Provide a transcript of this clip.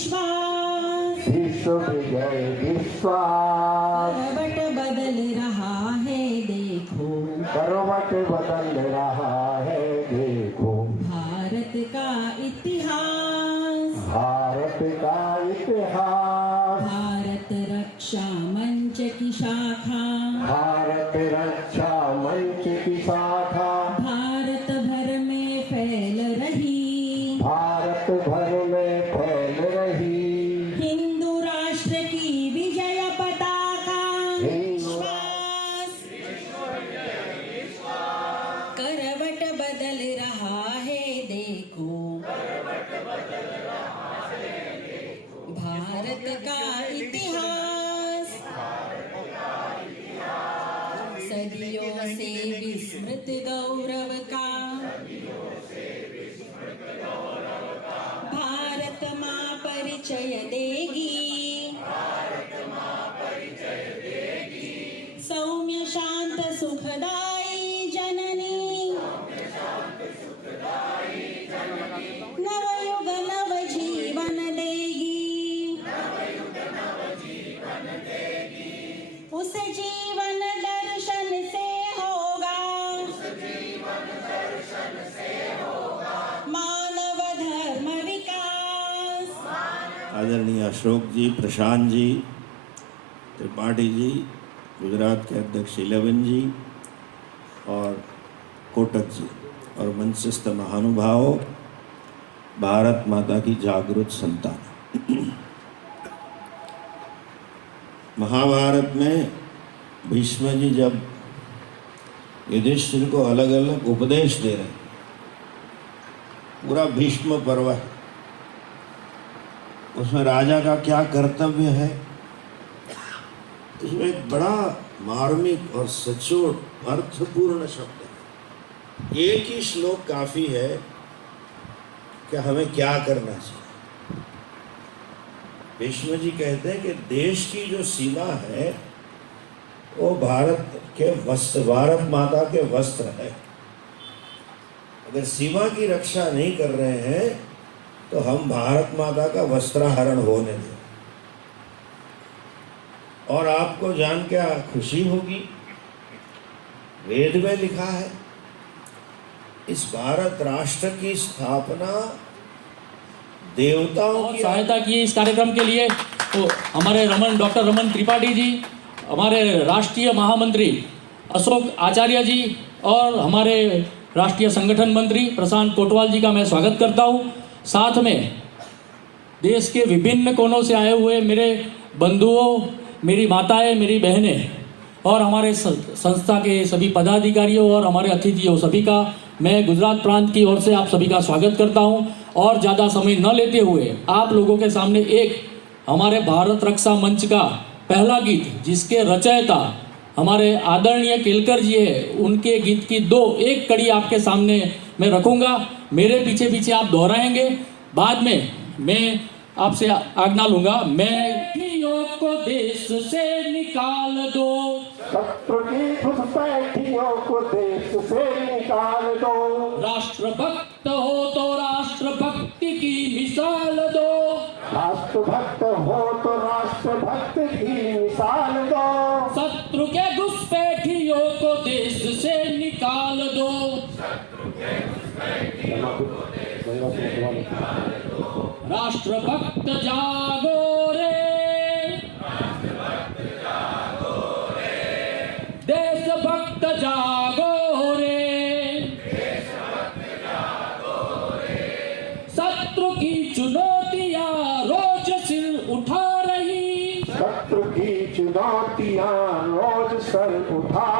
विश्वास, विश्व विजय विश्वास, करवट बदल रहा है देखो, करवट बदल रहा है देखो, भारत का इतिहास, भारत का इतिहास, भारत रक्षा मंच की शाखा, भारत रक्षा मंच की शाखा, भारत भर में फैल रही, भारत भर में फैल रही, हिंदू राष्ट्र की विजय पताका, हिंदू करवट बदल रहा है देखो, भारत का इतिहास, सदियों से विस्मृत गौरव का, भारत माँ परिचय देगी, सौम्य शांत सुखदाई जननी, नवयुग नव जीवन देगी, उस जीवन दर्शन से होगा, मानव धर्म विकास। आदरणीय अशोक जी, प्रशांत जी, त्रिपाठी जी, गुजरात के अध्यक्ष 11 जी और कोटक जी और मंचस्थ महानुभावों, भारत माता की जागृत संतान। महाभारत में भीष्म जी जब युधिष्ठिर को अलग अलग उपदेश दे रहे हैं, पूरा भीष्म पर्व है, उसमें राजा का क्या कर्तव्य है, इसमें एक बड़ा मार्मिक और सचोट अर्थपूर्ण शब्द है। एक ही श्लोक काफी है कि हमें क्या करना चाहिए। भीष्म जी कहते हैं कि देश की जो सीमा है वो भारत के वस्त्र, भारत माता के वस्त्र है। अगर सीमा की रक्षा नहीं कर रहे हैं तो हम भारत माता का वस्त्राहरण होने दें। और आपको जान के खुशी होगी, वेद में लिखा है इस भारत राष्ट्र की स्थापना देवताओं और की सहायता की इस कार्यक्रम के लिए तो हमारे डॉक्टर रमन त्रिपाठी जी, हमारे राष्ट्रीय महामंत्री अशोक आचार्य जी और हमारे राष्ट्रीय संगठन मंत्री प्रशांत कोटवाल जी का मैं स्वागत करता हूं। साथ में देश के विभिन्न कोनों से आए हुए मेरे बंधुओं, मेरी माताएं, मेरी बहनें और हमारे संस्था के सभी पदाधिकारियों और हमारे अतिथियों सभी का मैं गुजरात प्रांत की ओर से आप सभी का स्वागत करता हूं। और ज़्यादा समय न लेते हुए आप लोगों के सामने एक हमारे भारत रक्षा मंच का पहला गीत, जिसके रचयिता हमारे आदरणीय केलकर जी है, उनके गीत की एक कड़ी आपके सामने मैं रखूंगा। मेरे पीछे पीछे आप दोहराएंगे। बाद में मैं आपसे आज्ञा लूंगा। मैं को देश से निकाल दो, शत्रु की घुसपैठियों को देश से निकाल दो, राष्ट्रभक्त हो तो राष्ट्रभक्ति की मिसाल दो, राष्ट्रभक्त हो तो राष्ट्रभक्त की मिसाल दो, शत्रु के घुसपैठियों को देश से निकाल दो, राष्ट्रभक्त जागो रे, देशभक्त जागो रे, शत्रु की चुनौतियां रोज सिर उठा रही, शत्रु की चुनौतियां रोज सर उठा